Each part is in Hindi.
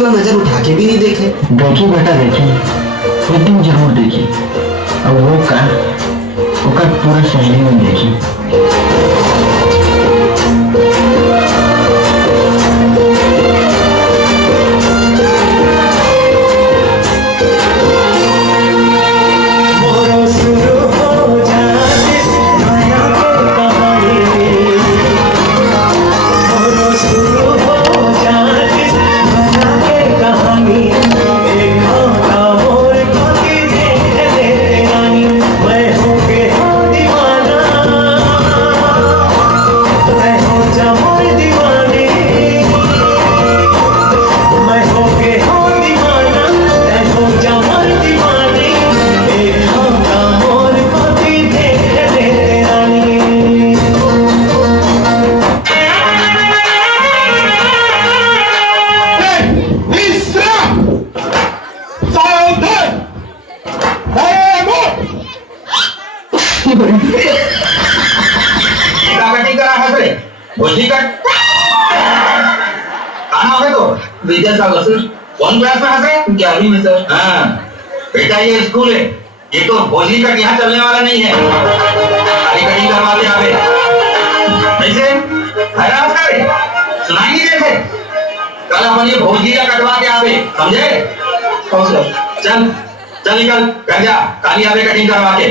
तोला नजर उठा के भी नहीं देखे। देखी बेटा देखी, एक दिन जरूर देखी। अब वो का पूरा सहेली में देखी। कौन क्लास में हंस रहे? 11वीं में सर। हाँ बेटा, ये स्कूल है, ये तो भोजली कट यहाँ चलने वाला नहीं है। खाली कटिंग करवाते आवे ऐसे हैरान करे, सुनाई नहीं देते। कल अपन ये भोजली का कटवा के आवे, समझे? चल चल निकल कर जा, काली आवे कटिंग करवा के।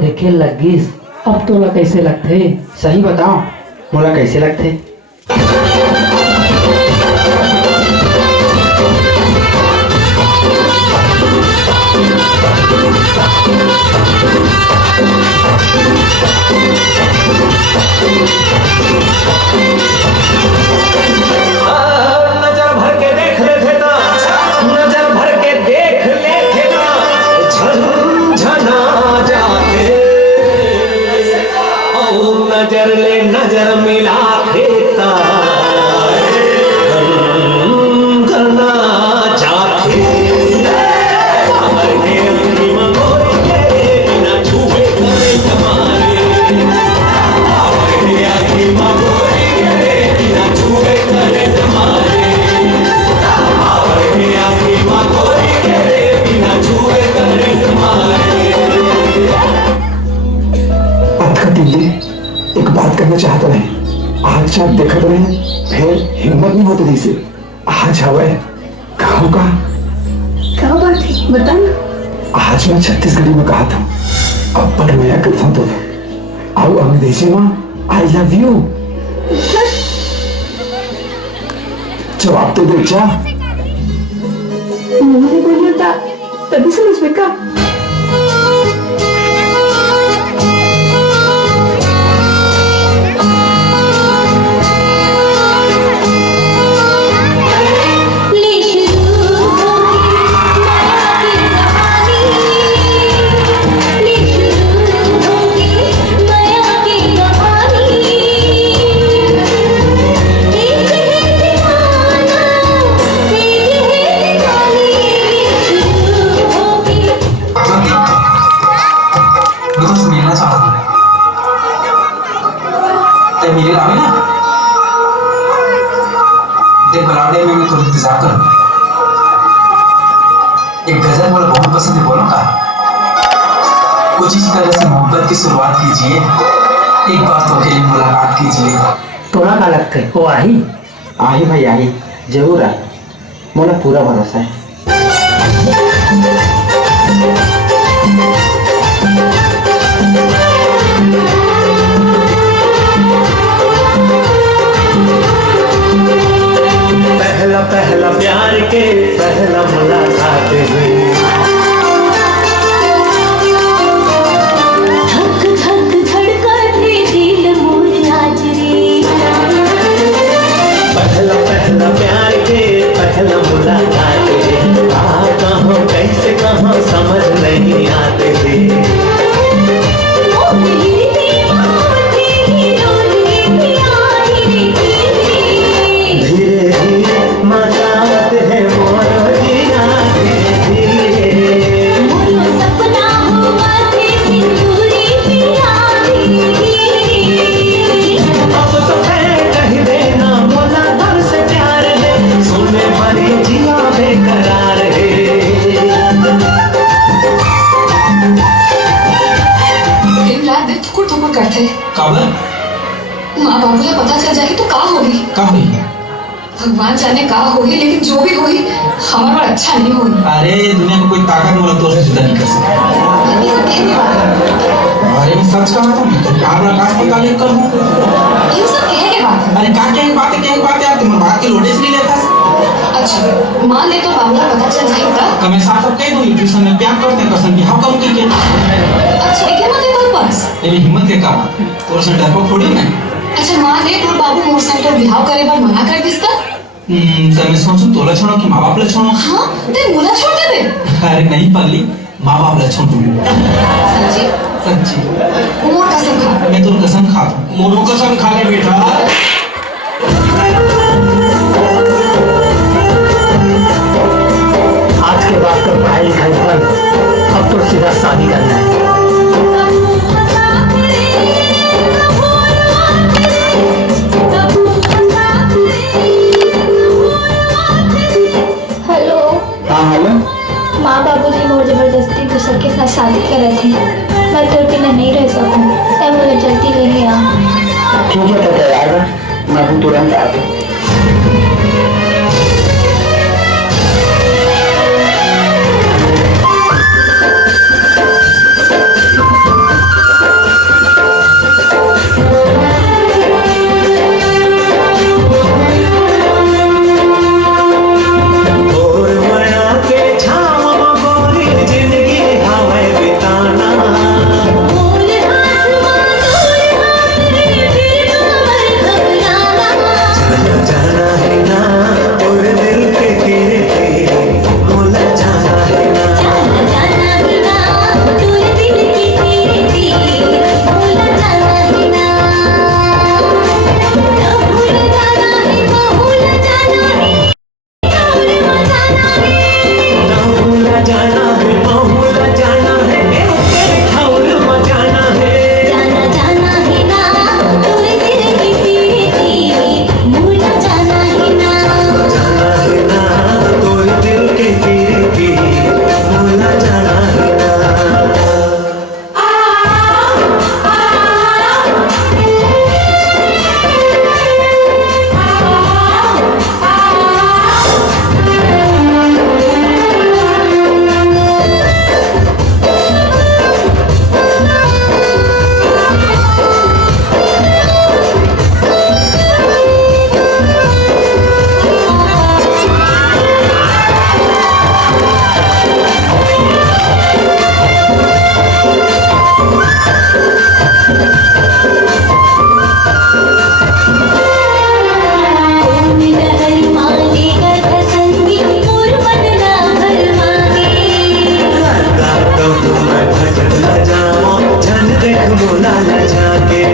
देखे लगिस, अब तोला कैसे लगते? सही बताओ, मोला कैसे लगते? नजर भर के देख लेते ना, नजर भर के देख लेते ना, झंझना जा बात करना चाहता नहीं। आज आप देखत रहे फिर हिम्मत नहीं होती जैसे आज हवे कहो का क्या बात है बता ना। आज मैं छत्तीसगढ़ी में कहा था अब पर मैं करता तो आओ अंग्रेजी में आई लव यू जवाब तो दे जा। मुंह में बोलियो था तभी समझ में का। मिले लावे ना देख बराबर में मैं थोड़ा इंतजार करूँ। एक गजल मुझे बहुत पसंद है, बोलो का कुछ इस तरह से मोहब्बत की शुरुआत कीजिए, एक बार तो अकेले मुलाकात कीजिए। तोरा का लगता है वो आई? आई भाई आई, जरूर आई, मोला पूरा भरोसा है। पहला पहला प्यार के पहला मुलाकात हुई। धक धक धड़कते दिल मोर आज रे। पहला पहला प्यार के पहला मुलाकात हुई। कहाँ कैसे कहाँ समझ नहीं आते थे। धीरे धीरे मचाते हैं मोर जिया धीरे धीरे। सपना हुआ थे सिंदूरी पिया अब तो है कह देना मोला घर से प्यार है, सुने भरी जिया बेकरार है। दिन थुकुर थुकुर करते काबर माँ बाबू ने पता चल जाएगी तो का होगी। का हुई? भगवान जाने का होगी, लेकिन जो भी होगी हमारा बड़ा अच्छा नहीं होगी। अरे दुनिया में कोई ताकत मोला तो से जुदा नहीं कर सकता। ये सब कहने वाला अरे मैं सच कहा था, मैं तो प्यार आकाश में तालीफ कर दूं। ये सब कहने बात है। अरे क्या क्या बात है यार, तुम बात की लोडेस नहीं लेता। अच्छा मान ले तो बाबू को पता चल जाएगा तो मैं साफ साफ कह दूं ट्यूशन में प्यार करते हैं कसम की हाँ कम की के। अच्छा ये क्या बात है तेरे पास। तेरी हिम्मत है का तोर से डरपोक थोड़ी मैं। अच्छा मान ले तो बाबू मोर से तो बिहाव करे पर मना कर दिसता। तो मैं सोचूं तोला छोड़ो कि माँ बाप ले छोड़ो। हाँ ते मुला छोड़ दे बे। अरे नहीं पाली, माँ बाप ले छोड़ दूं। सच्ची सच्ची मोर कसम खा। मैं तो कसम खाता हूँ। मोरू कसम खा ले बेटा। आज के बाद तो पढ़ाई लिखाई बंद, अब तो सीधा शादी करना है। हेलो। हाँ हेलो। माँ बाबूजी मोर जबरदस्ती दूसरे के साथ शादी करे थे। मैं तेरे बिना नहीं रह सकूँ, तब मुझे जल्दी लेने आ। ठीक है तो तैयार है, मैं भी तुरंत आ गया। और मना के छाव में गोरी जिंदगी हवे बिताना। मोर हाथ माँ तोर हाथ रे, फिर कमर घबराना। मोला लजा के